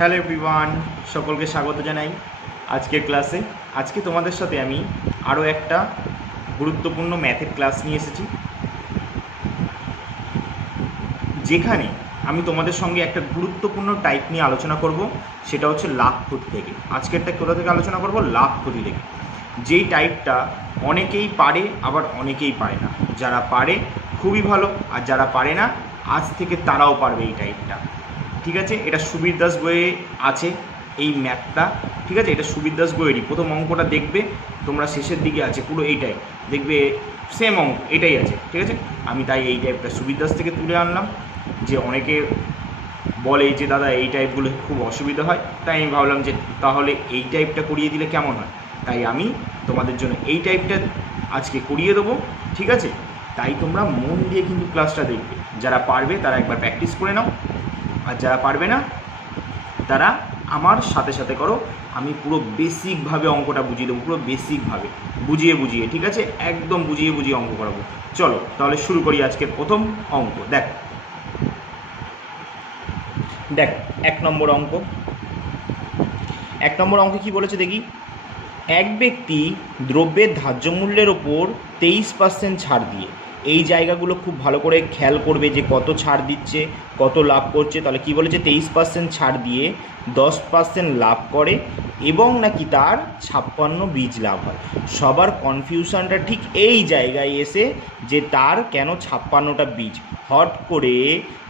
Hello everyone, সকলকে স্বাগত জানাই আজকের ক্লাসে। আজকে তোমাদের সাথে আমি আরও একটা গুরুত্বপূর্ণ ম্যাথের ক্লাস নিয়ে এসেছি, যেখানে আমি তোমাদের সঙ্গে একটা গুরুত্বপূর্ণ টাইপ নিয়ে আলোচনা করব। সেটা হচ্ছে লাভ ক্ষতি থেকে। আজকেরটা কোথা থেকে আলোচনা করব? লাভ ক্ষতি থেকে। যেই টাইপটা অনেকেই পারে, আবার অনেকেই পারে না। যারা পারে খুবই ভালো, আর যারা পারে না আজ থেকে তারাও পারবে এই টাইপটা। ঠিক আছে, এটা সুবীর দাস বইয়ে আছে এই ম্যাথটা। ঠিক আছে, এটা সুবীর দাস বইয়েরই। প্রথম অঙ্কটা দেখবে তোমরা, শেষের দিকে আছে পুরো এইটাই দেখবে, সেম অঙ্ক এটাই আছে। ঠিক আছে, আমি তাই এই টাইপটা সুবীর দাস থেকে তুলে আনলাম। যে অনেকে বলে যে দাদা এই টাইপগুলো খুব অসুবিধা হয়, তাই আমি ভাবলাম যে তাহলে এই টাইপটা করিয়ে দিলে কেমন হয়। তাই আমি তোমাদের জন্য এই টাইপটা আজকে করিয়ে দেবো। ঠিক আছে, তাই তোমরা মন দিয়ে কিন্তু ক্লাসটা দেখবে। যারা পারবে তারা একবার প্র্যাকটিস করে নাও, আর যারা পারবে না তারা আমার সাথে সাথে করো। আমি পুরো বেসিকভাবে অঙ্কটা বুঝিয়ে দেবো, পুরো বেসিকভাবে বুঝিয়ে বুঝিয়ে। ঠিক আছে, একদম বুঝিয়ে বুঝিয়ে অঙ্ক করাবো। চলো তাহলে শুরু করি আজকের প্রথম অঙ্ক। দেখ এক নম্বর অঙ্ক। কি বলেছে দেখি। এক ব্যক্তি দ্রব্যের ধার্য মূল্যের ওপর 23% ছাড় দিয়ে, এই জায়গাগুলো খুব ভালো করে খেয়াল করবে যে কত ছাড় দিচ্ছে, কত লাভ করছে। তাহলে কি বলেছে? 23% ছাড় দিয়ে 10% লাভ করে এবং নাকি তার 56 বীজ লাভ হয়। সবার কনফিউশনটা ঠিক এই জায়গায় এসে যে তার কেন 56টা বীজ। হট করে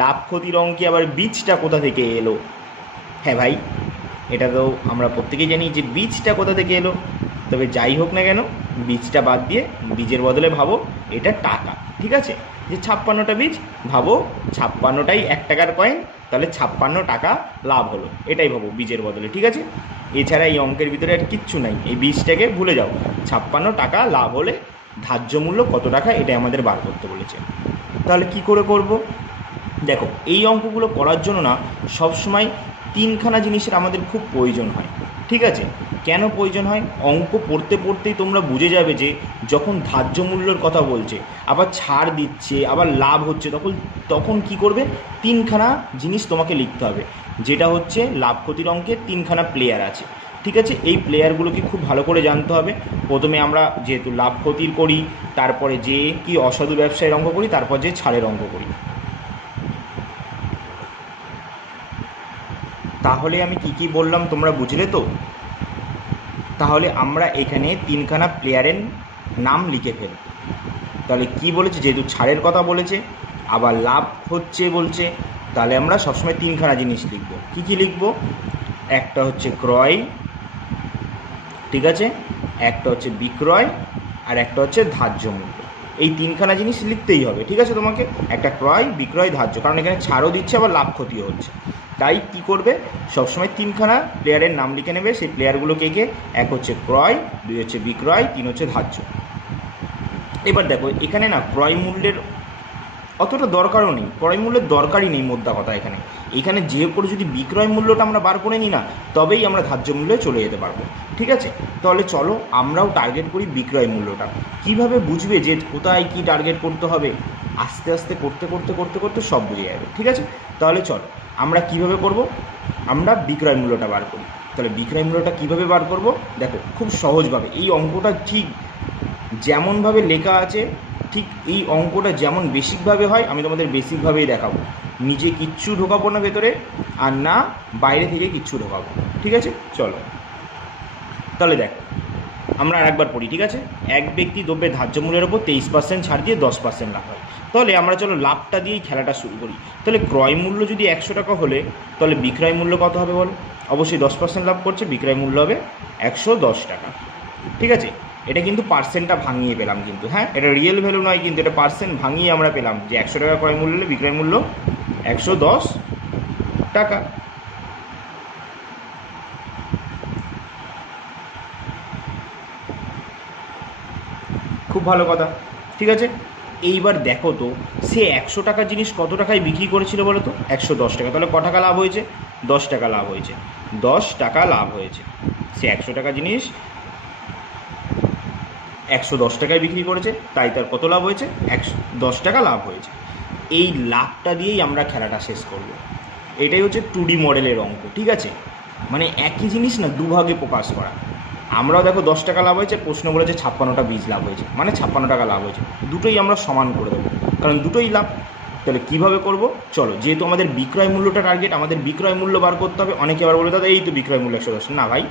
লাভ ক্ষতির অঙ্কে আবার বীজটা কোথা থেকে এলো? হ্যাঁ ভাই, এটা তো আমরা প্রত্যেকেই জানি যে বীজটা কোথা থেকে এলো। তবে যাই হোক না কেন, বীজটা বাদ দিয়ে বীজের বদলে ভাবো এটা টাকা। ঠিক আছে, যে 56টা বীজ, ভাবো 56টাই 1 টাকার কয়েন, তাহলে 56 টাকা লাভ হলো, এটাই ভাবো বীজের বদলে। ঠিক আছে, এছাড়া এই অঙ্কের ভিতরে আর কিচ্ছু নাই। এই বীজটাকে ভুলে যাও। 56 টাকা লাভ হলে ধার্য মূল্য কত টাকা, এটা আমাদের বার করতে বলেছে। তাহলে কি করে করব? দেখো, এই অঙ্কগুলো করার জন্য না সবসময় তিনখানা জিনিসের আমাদের খুব প্রয়োজন হয়। ঠিক আছে, কেন প্রয়োজন হয়? অঙ্ক পড়তে পড়তেই তোমরা বুঝে যাবে যে যখন ধার্য মূল্যর কথা বলছে, আবার ছাড় দিচ্ছে, আবার লাভ হচ্ছে, তখন কি করবে? তিনখানা জিনিস তোমাকে লিখতে হবে। যেটা হচ্ছে লাভ ক্ষতির অঙ্কের তিনখানা প্লেয়ার আছে। ঠিক আছে, এই প্লেয়ারগুলোকে খুব ভালো করে জানতে হবে। প্রথমে আমরা যেহেতু লাভ ক্ষতির করি, তারপরে যে কি অসাধু ব্যবসায়ের অঙ্ক করি, তারপর যে ছাড়ের অঙ্ক করি। তাহলে আমি কি বললাম তোমরা বুঝলে তো? তাহলে আমরা এখানে তিনখানা প্লেয়ারের নাম লিখে ফেলি। তাহলে কি বলেছে? যেহেতু ছাড়ের কথা বলেছে, আবার লাভ হচ্ছে বলছে, তাহলে আমরা সবসময় তিনখানা জিনিস লিখব। কি লিখব? একটা হচ্ছে ক্রয়, ঠিক আছে, একটা হচ্ছে বিক্রয়, আর একটা হচ্ছে ধার্য মূল্য। এই তিনখানা জিনিস লিখতেই হবে। ঠিক আছে, তোমাকে একটা ক্রয়, বিক্রয়, ধার্য, কারণ এখানে ছাড়ও দিচ্ছে আবার লাভ ক্ষতিও হচ্ছে। তাই কি করবে? সবসময় তিনখানা প্লেয়ারের নাম লিখে নেবে। সেই প্লেয়ারগুলো কে? এক হচ্ছে ক্রয়, দুই হচ্ছে বিক্রয়, তিন হচ্ছে ধার্য। এবার দেখো, এখানে না ক্রয় মূল্যের অতটা দরকারও নেই, ক্রয় মূল্যের দরকারই নেই মোদ্দা কথা। এখানে যে করে যদি বিক্রয় মূল্যটা আমরা বার করে নিই না, তবেই আমরা ধার্য মূল্যে চলে যেতে পারবো। ঠিক আছে, তাহলে চলো আমরাও টার্গেট করি বিক্রয় মূল্যটা। কিভাবে বুঝবে যে কোথায় কি টার্গেট করতে হবে? আস্তে আস্তে করতে করতে করতে করতে সব বুঝে যাবে। ঠিক আছে, তাহলে চলো আমরা কিভাবে করব? আমরা বিক্রয় মূল্যটা বার করি। তাহলে বিক্রয় মূল্যটা কিভাবে বার করব? দেখো, খুব সহজভাবে। এই অঙ্কটা ঠিক যেমনভাবে লেখা আছে, ঠিক এই অঙ্কটা যেমন বেসিকভাবে হয়, আমি তোমাদের বেসিকভাবেই দেখাবো। নিজে কিচ্ছু ঢোকাবো না ভেতরে, আর না বাইরে থেকে কিচ্ছু ঢোকাবো। ঠিক আছে, চলো তাহলে দেখো, আমরা আরেকবার পড়ি। ঠিক আছে, এক ব্যক্তি দ্রব্যের ধার্য মূল্যের ওপর 23% ছাড় দিয়ে 10% লাভ হয়। তাহলে আমরা চলো লাভটা দিয়েই খেলাটা শুরু করি। তাহলে ক্রয় মূল্য যদি 100 টাকা হলে, তাহলে বিক্রয় মূল্য কত হবে বলো? অবশ্যই 10% লাভ করছে, বিক্রয় মূল্য হবে 110 টাকা। ঠিক আছে, এটা কিন্তু পার্সেন্টটা ভাঙিয়ে পেলাম কিন্তু। হ্যাঁ, এটা রিয়েল ভ্যালু নয় কিন্তু, এটা পার্সেন্ট ভাঙিয়ে আমরা পেলাম যে 100 টাকা ক্রয় মূল্য হলে বিক্রয় মূল্য 110 টাকা। খুব ভালো কথা। ঠিক আছে, এইবার দেখো তো, সে 100 টাকার জিনিস কত টাকায় বিক্রি করেছিল বলো তো? 110 টাকা। তাহলে ক টাকা লাভ হয়েছে? 10 টাকা লাভ হয়েছে। 10 টাকা লাভ হয়েছে। সে 100 টাকা জিনিস 110 টাকায় বিক্রি করেছে, তাই তার কত লাভ হয়েছে? 110 টাকা লাভ হয়েছে। এই লাভটা দিয়েই আমরা খেলাটা শেষ করব। এটাই হচ্ছে 2D মডেলের অঙ্ক, ঠিক আছে? মানে একই জিনিস না দুভাগে প্রকাশ করা। আমরাও দেখো 10 টাকা লাভ হয়েছে, প্রশ্ন বলেছে 56টা বীজ লাভ হয়েছে, মানে 56 টাকা লাভ হয়েছে, দুটোই আমরা সমান করে দেবো, কারণ দুটোই লাভ। তাহলে কীভাবে করব? চলো, যেহেতু আমাদের বিক্রয় মূল্যটা টার্গেট, আমাদের বিক্রয় মূল্য বার করতে হবে। অনেকে আবার বলে দাদা এই তো বিক্রয় মূল্য 110, না ভাই,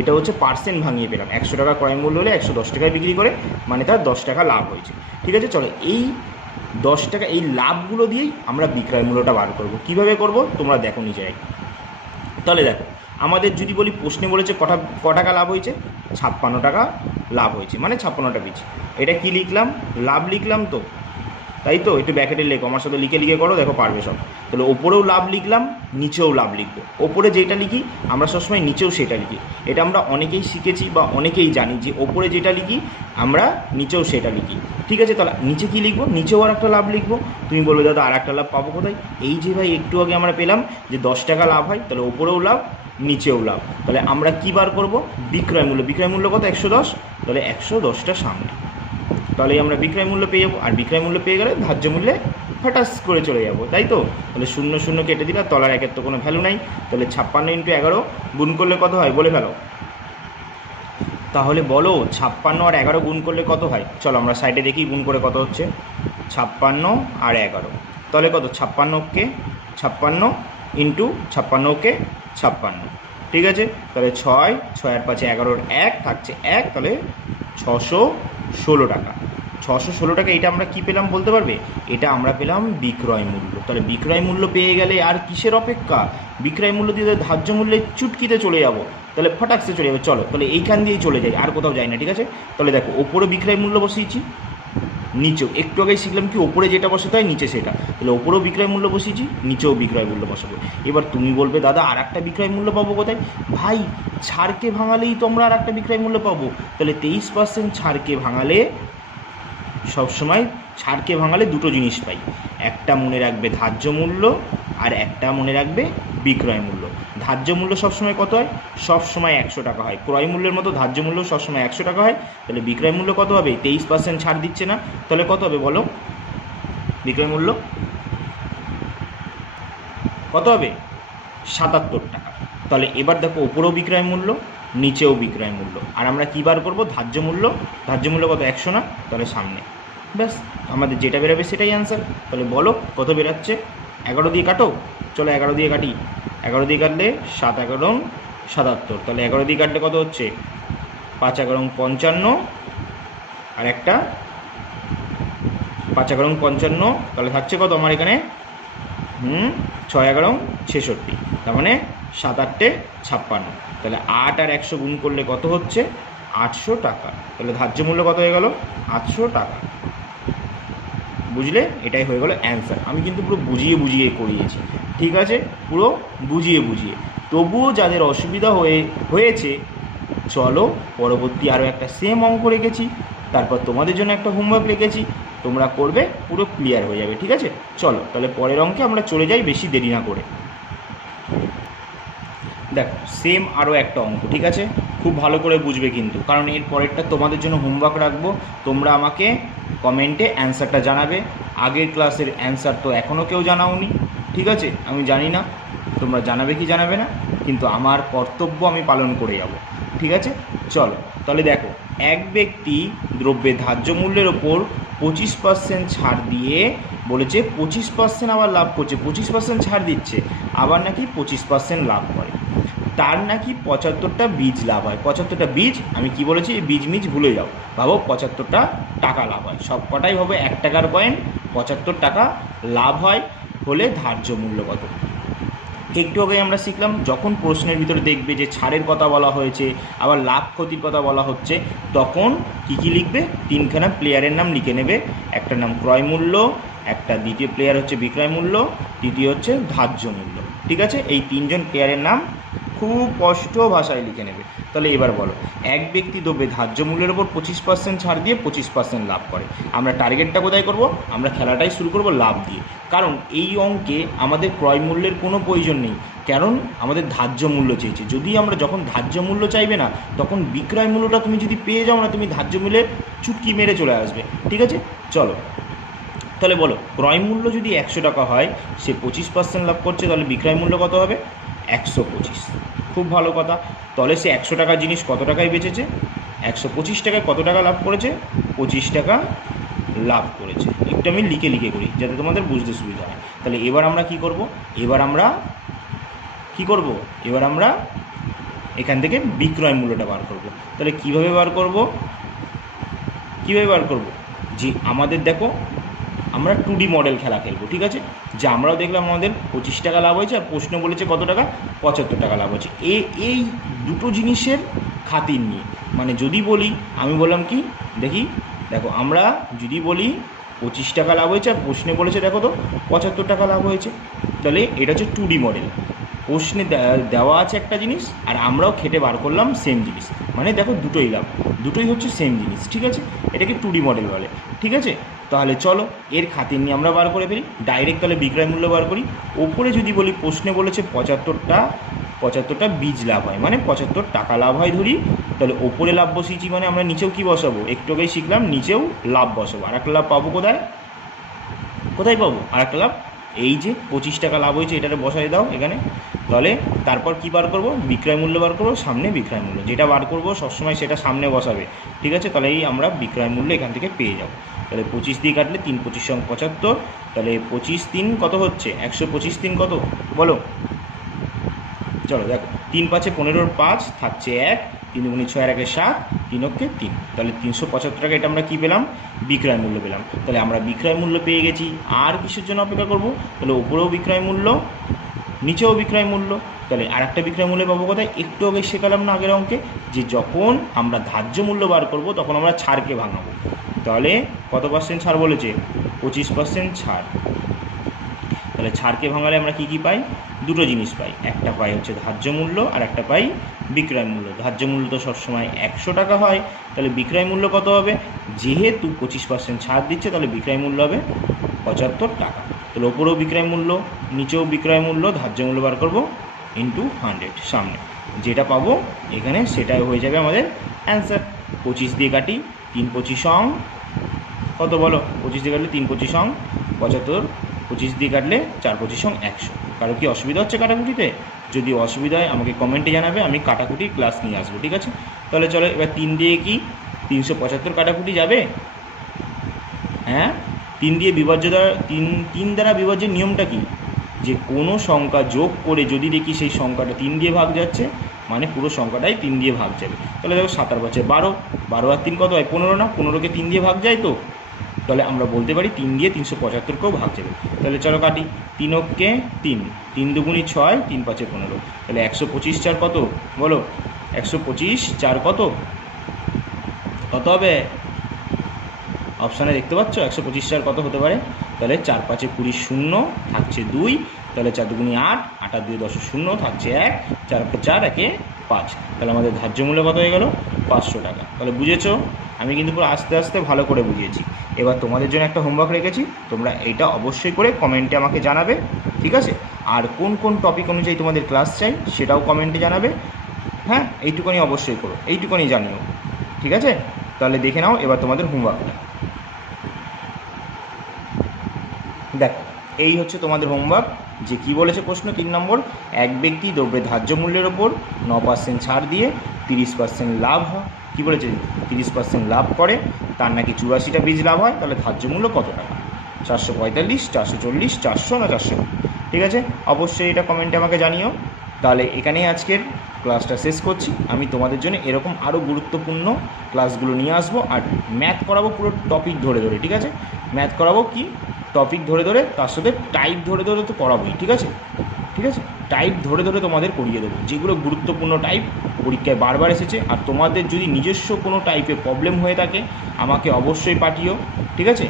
এটা হচ্ছে পার্সেন্ট ভাঙিয়ে পেলাম। 100 টাকা ক্রয় মূল্য হলে 110 টাকায় বিক্রি করে, মানে তার 10 টাকা লাভ হয়েছে, ঠিক আছে? চলো, এই 10 টাকা এই লাভগুলো দিয়েই আমরা বিক্রয় মূল্যটা বার করব। কীভাবে করব তোমরা দেখো নিজেরাই। তাহলে দেখো, আমাদের যদি বলি প্রশ্নে বলেছে ক টাকা লাভ হয়েছে, 56 টাকা লাভ হয়েছে, মানে 56টা বীজ। এটা কি লিখলাম? লাভ লিখলাম তো, তাই তো? একটু ব্যাকেটে লেখো, আমার সাথে লিখে লিখে করো, দেখো পারবে সব। তাহলে ওপরেও লাভ লিখলাম, নিচেও লাভ লিখবো। ওপরে যেটা লিখি আমরা সবসময় নিচেও সেটা লিখি। এটা আমরা অনেকেই শিখেছি বা অনেকেই জানি যে ওপরে যেটা লিখি আমরা নিচেও সেটা লিখি, ঠিক আছে? তাহলে নিচে কি লিখবো? নিচেও আর একটা লাভ লিখবো। তুমি বলবে দাদা আর একটা লাভ পাবো কোথায়? এই যে ভাই একটু আগে আমরা পেলাম যে 10 টাকা লাভ হয়, তাহলে ওপরেও লাভ নিচেও লাভ। তাহলে আমরা কী বার করবো? বিক্রয় মূল্য। বিক্রয় মূল্য কত? 110, তাহলে 110টা সামনে, তাহলে আমরা বিক্রয় মূল্য পেয়ে যাবো। আর বিক্রয় মূল্য পেয়ে গেলে ধার্য মূল্যে হঠাৎ করে চলে যাবো, তাই তো? তাহলে 0 0 কেটে দিলে তলার একের তো কোনো ভ্যালু নাই। তাহলে 56 × 11 গুণ করলে কত হয় বলে ফেলো। তাহলে বলো 56 আর 11 গুণ করলে কত হয়? চলো আমরা সাইডে দেখি গুণ করে কত হচ্ছে। 56 আর 11, তাহলে কত? 56কে 56 ইন্টু 56কে 56, ঠিক আছে? তাহলে 6 আর 5 11, 1 থাকছে 1, তাহলে 616 টাকা। 616 টাকা। এটা আমরা কি পেলাম বলতে পারবে? এটা আমরা পেলাম বিক্রয় মূল্য। তাহলে বিক্রয় মূল্য পেয়ে গেলে আর কিসের অপেক্ষা? বিক্রয় মূল্য দিয়ে ধার্য মূল্যে চুটকিতে চলে যাবো, তাহলে ফটাকসে চলে যাবে। চলো তাহলে এইখান দিয়েই চলে যাই, আর কোথাও যাই না, ঠিক আছে? তাহলে দেখো, ওপরে বিক্রয় মূল্য বসিয়েছি, নিচেও একটু আগেই শিখলাম কি ওপরে যেটা বসাতে হয় নিচে সেটা। তাহলে ওপরেও বিক্রয় মূল্য বসিয়েছি, নিচেও বিক্রয় মূল্য বসাবো। এবার তুমি বলবে দাদা আর একটা বিক্রয় মূল্য পাবো কোথায়? ভাই ছাড়কে ভাঙালেই তোমরা আর একটা বিক্রয় মূল্য পাবো। তাহলে 23% ছাড়কে ভাঙালে, সবসময় ছাড়কে ভাঙালে দুটো জিনিস পাই। একটা মনে রাখবে ধার্য মূল্য, আর একটা মনে রাখবে বিক্রয় মূল্য। ধার্য মূল্য সবসময় কত হয়? সবসময় 100 টাকা হয়। ক্রয় মূল্যের মতো ধার্য মূল্য সবসময় 100 টাকা হয়। তাহলে বিক্রয় মূল্য কত হবে? 23% ছাড় দিচ্ছে না, তাহলে কত হবে বলো? বিক্রয় মূল্য কত হবে? 77 টাকা। তাহলে এবার দেখো, ওপরেও বিক্রয় মূল্য, নিচেও বিক্রয় মূল্য, আর আমরা কী বার করবো? ধার্য মূল্য। ধার্য মূল্য কত? 100 না, তাহলে সামনে। ব্যাস, আমাদের যেটা বেরোবে সেটাই অ্যান্সার। তাহলে বলো কত বেরাচ্ছে? 11 দিয়ে কাটো, চলো 11 দিয়ে কাটি। 11 দিয়ে কাটলে 7 11 77, তাহলে 11 দিয়ে কাটলে কত হচ্ছে? 5 11 55, আর একটা 5 11 55, তাহলে থাকছে কত আমার এখানে? 6 11 66, তার মানে 7 8 56। তাহলে 8 আর 100 গুণ করলে কত হচ্ছে? 800 টাকা। তাহলে ধার্য মূল্য কত হয়ে গেল? 800 টাকা। বুঝলে? এটাই হয়ে গেল অ্যান্সার। আমি কিন্তু পুরো বুঝিয়ে বুঝিয়ে করিয়েছি, ঠিক আছে? পুরো বুঝিয়ে বুঝিয়ে। তবুও যাদের অসুবিধা হয়েছে, চলো পরবর্তী আরও একটা সেম অঙ্ক রেখেছি, তারপর তোমাদের জন্য একটা হোমওয়ার্ক রেখেছি, তোমরা করবে, পুরো ক্লিয়ার হয়ে যাবে, ঠিক আছে? চলো তাহলে পরের অঙ্কে আমরা চলে যাই বেশি দেরি না করে। দেখো, সেম আরও একটা অঙ্ক, ঠিক আছে? খুব ভালো করে বুঝবে কিন্তু, কারণ এর পরেরটা তোমাদের জন্য হোমওয়ার্ক রাখবো। তোমরা আমাকে কমেন্টে অ্যান্সারটা জানাবে। আগের ক্লাসের অ্যান্সার তো এখনও কেউ জানাওনি, ঠিক আছে? আমি জানি না তোমরা জানাবে কি জানাবে না, কিন্তু আমার কর্তব্য আমি পালন করে যাব, ঠিক আছে? চলো তাহলে দেখো, এক ব্যক্তি দ্রব্যের ধার্য মূল্যের ওপর 25% ছাড় দিয়ে বলেছে 25% আবার লাভ করছে, 25% ছাড় দিচ্ছে, আবার নাকি 25% লাভ করে। তার নাকি 75টা বীজ লাভ হয়। 75টা বীজ, আমি কি বলেছি? বীজ মিজ ভুলে যাও, ভাবো 75টা টাকা লাভ হয়। সব কটাই হবে 1 টাকার কয়েন, 75 টাকা লাভ হয় হলে ধার্য মূল্য কত? একটু আগে আমরা শিখলাম, যখন প্রশ্নের ভিতরে দেখবে যে ছাড়ের কথা বলা হয়েছে, আবার লাভ ক্ষতির কথা বলা হচ্ছে, তখন কী কী লিখবে? 3খানা প্লেয়ারের নাম লিখে নেবে। একটা নাম ক্রয় মূল্য, একটা দ্বিতীয় প্লেয়ার হচ্ছে বিক্রয় মূল্য, তৃতীয় হচ্ছে ধার্য মূল্য, ঠিক আছে? এই 3জন প্লেয়ারের নাম খুব স্পষ্ট ভাষায় লিখে নেবে। তাহলে এবার বলো, এক ব্যক্তি দ্রব্যে ধার্য মূল্যের ওপর 25% ছাড় দিয়ে 25% লাভ করে। আমরা টার্গেটটা কোথায় করব? আমরা খেলাটাই শুরু করব লাভ দিয়ে, কারণ এই অঙ্কে আমাদের ক্রয় মূল্যের কোনো প্রয়োজন নেই, কারণ আমাদের ধার্য মূল্য চেয়েছে। যদি আমরা যখন ধার্য মূল্য চাইবে না, তখন বিক্রয় মূল্যটা তুমি যদি পেয়ে যাও না, তুমি ধার্য মূল্যে চুটকি মেরে চলে আসবে, ঠিক আছে? চলো তাহলে বলো, ক্রয় মূল্য যদি 100 টাকা হয়, সে 25% লাভ করছে, তাহলে বিক্রয় মূল্য কত হবে? 125। খুব ভালো কথা। তাহলে সে 100 টাকার জিনিস কত টাকায় বেচেছে? 125 টাকায় কত টাকা লাভ করেছে? 25 টাকা লাভ করেছে। একটু আমি লিখে করি যাতে তোমাদের বুঝতে সুবিধা হয়। তাহলে এবার আমরা কি করব? এবার আমরা এখান থেকে বিক্রয় মূল্যটা বার করব। তাহলে কিভাবে বার করব? যে আমাদের দেখো, আমরা 2D মডেল খেলা খেলবো, ঠিক আছে? যে আমরাও দেখলাম আমাদের 25 টাকা লাভ হয়েছে, আর প্রশ্ন বলেছে কত টাকা? 75 টাকা লাভ হয়েছে। এই দুটো জিনিসের খাতির নিয়ে, মানে যদি বলি, আমি বললাম কি, দেখো আমরা যদি বলি 25 টাকা লাভ হয়েছে, আর প্রশ্নে বলেছে দেখো তো 75 টাকা লাভ হয়েছে, তাহলে এটা হচ্ছে 2D মডেল। প্রশ্নে দেওয়া আছে একটা জিনিস, আর আমরাও খেটে বার করলাম সেম জিনিস, মানে দেখো দুটোই লাভ, দুটোই হচ্ছে সেম জিনিস, ঠিক আছে? এটাকে 2D মডেল বলে, ঠিক আছে? তাহলে চলো এর খাতির নিয়ে আমরা বার করে ফেলি ডাইরেক্ট। তাহলে বিক্রয় মূল্য বার করি। ওপরে যদি বলি, প্রশ্নে বলেছে 75টা বীজ লাভ হয়, মানে 75 টাকা লাভ হয় ধরি, তাহলে ওপরে লাভ বসিয়েছি, মানে আমরা নিচেও কি বসাবো? একটু আগেই শিখলাম, নিচেও লাভ বসাবো। আর একটা লাভ পাবো কোথায় পাবো আর একটা লাভ? এই যে 25 টাকা লাভ হয়েছে, এটাতে বসাই দাও এখানে। তাহলে তারপর কি বার করব? বিক্রয় মূল্য বার করবো, সামনে বিক্রয় মূল্য, যেটা বার করবো সবসময় সেটা সামনে বসাবে, ঠিক আছে? তাহলে এই আমরা বিক্রয় মূল্য এখান থেকে পেয়ে যাব। তাহলে 25 দিয়ে কাটলে 3 25 75, তাহলে 25 3 কত হচ্ছে? 125 3 কত বলো? চলো দেখো, 3 5 15 5 থাকছে 1, 3 2 6 1 7, 3 অক্ষে 3, তাহলে 375 টাকা। এটা আমরা কী পেলাম? বিক্রয় মূল্য পেলাম। তাহলে আমরা বিক্রয় মূল্য পেয়ে গেছি। আর কিসের জন্য অপেক্ষা করব? তাহলে ওপরেও বিক্রয় মূল্য, নিচেও বিক্রয় মূল্য। তাহলে আর একটা বিক্রয় মূল্য পাবো কোথায়? একটু আগে শেখালাম না আগের অঙ্কে, যে যখন আমরা ধার্য মূল্য বার করব তখন আমরা ছাড়কে ভাঙাবো। তাহলে কত % ছাড় বলেছে? 25% ছাড়। তাহলে ছাড়কে ভাঙালে আমরা কী পাই? দুটো জিনিস পাই। একটা পাই হচ্ছে ধার্য মূল্য, আর একটা পাই বিক্রয় মূল্য। ধার্য মূল্য তো সবসময় 100 টাকা হয়, তাহলে বিক্রয় মূল্য কত হবে? যেহেতু 25% ছাড় দিচ্ছে, তাহলে বিক্রয় মূল্য হবে 75 টাকা। তাহলে ওপরেও বিক্রয় মূল্য, নিচেও বিক্রয় মূল্য, ধার্য মূল্য বার করবো ইন্টু 100 সামনে, যেটা পাবো এখানে সেটাই হয়ে যাবে আমাদের অ্যান্সার। 25 দিয়ে কাটি, 3 25 কত বলো? 25 দিয়ে কাটলে 3 25 75, 25 দিয়ে কাটলে 4 25 100। কারো কি অসুবিধা হচ্ছে কাটাকুটিতে? যদি অসুবিধা হয় আমাকে কমেন্টে জানাবে, আমি কাটাকুটির ক্লাস নিয়ে আসবো, ঠিক আছে? তাহলে চলো এবার 3 দিয়ে কি 375 কাটাকুটি যাবে? হ্যাঁ, 3 দিয়ে বিভাজ্য দ্বারা, 3 দ্বারা বিভাজ্যের নিয়মটা কি? যে কোনো সংখ্যা যোগ করে যদি দেখি সেই সংখ্যাটা 3 দিয়ে ভাগ যাচ্ছে, মানে পুরো সংখ্যাটাই 3 দিয়ে ভাগ যাবে। তাহলে দেখো 7 আর 5 12, 12 আর 3 কত হয়? 15 না? 15কে 3 দিয়ে ভাগ যায় তো, তাহলে আমরা বলতে পারি 3 দিয়ে 375কেও ভাগ যাবে। তাহলে চলো কাটি, 3 অক্ষে 3, 3 দুগুণি 6, 3 5 15, তাহলে 125 4 কত বলো? 125 4 কত হবে? অপশানে দেখতে পাচ্ছ 125 4 কত হতে পারে? তাহলে 4 5 20 0 থাকছে 2, তাহলে 4 দুগুণি 8, 8 আর 2 10 0 থাকছে 1, 4 4 1 5, তাহলে আমাদের ধার্য মূল্য কত হয়ে গেল? 500 টাকা। তাহলে বুঝেছো? আমি কিন্তু পুরো আস্তে আস্তে ভালো করে বুঝিয়েছি। এবার তোমাদের জন্য একটা হোমওয়ার্ক রেখেছি, তোমরা এটা অবশ্যই করে কমেন্টে আমাকে জানাবে, ঠিক আছে? আর কোন কোন টপিক অনুযায়ী তোমাদের ক্লাস চাই সেটাও কমেন্টে জানাবে। হ্যাঁ, এইটুকুনি অবশ্যই করো, এইটুকুনি জানিও, ঠিক আছে? তাহলে দেখে নাও এবার তোমাদের হোমওয়ার্কটা। দেখো, এই হচ্ছে তোমাদের হোমওয়ার্ক। যে কি বলেছে প্রশ্ন 3 নম্বর, এক ব্যক্তি দ্রব্যের ধার্য মূল্যের ওপর 9% ছাড় দিয়ে 30% লাভ হয়। কী বলেছে? 30% লাভ করে, তার নাকি 84টা বীজ লাভ হয়। তাহলে ধার্য মূল্য কত টাকা? 445, 440, 400 না 400? ঠিক আছে, অবশ্যই এটা কমেন্টে আমাকে জানিও। তাহলে এখানেই আজকের ক্লাসটা শেষ করছি। আমি তোমাদের জন্য এরকম আরও গুরুত্বপূর্ণ ক্লাসগুলো নিয়ে আসবো, আর ম্যাথ করাবো পুরো টপিক ধরে ধরে, ঠিক আছে? ম্যাথ করাবো কি টপিক ধরে ধরে, তার সাথে টাইপ ধরে ধরে তো করাবোই, ঠিক আছে? টাইপ ধরে ধরে তোমাদের করিয়ে দেবো, যেগুলো গুরুত্বপূর্ণ টাইপ পরীক্ষায় বারবার এসেছে। আর তোমাদের যদি নিজস্ব কোনো টাইপে প্রবলেম হয়ে থাকে আমাকে অবশ্যই পাঠিও, ঠিক আছে?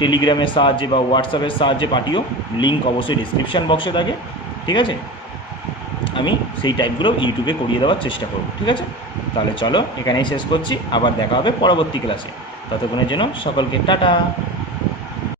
টেলিগ্রামের সাহায্যে বা হোয়াটসঅ্যাপের সাহায্যে পাঠিও, লিঙ্ক অবশ্যই ডিসক্রিপশান বক্সে থাকে, ঠিক আছে? আমি সেই টাইপগুলো ইউটিউবে করিয়ে দেওয়ার চেষ্টা করব, ঠিক আছে? তাহলে চলো এখানেই শেষ করছি, আবার দেখা হবে পরবর্তী ক্লাসে। ততক্ষণের জন্য সকলকে টাটা।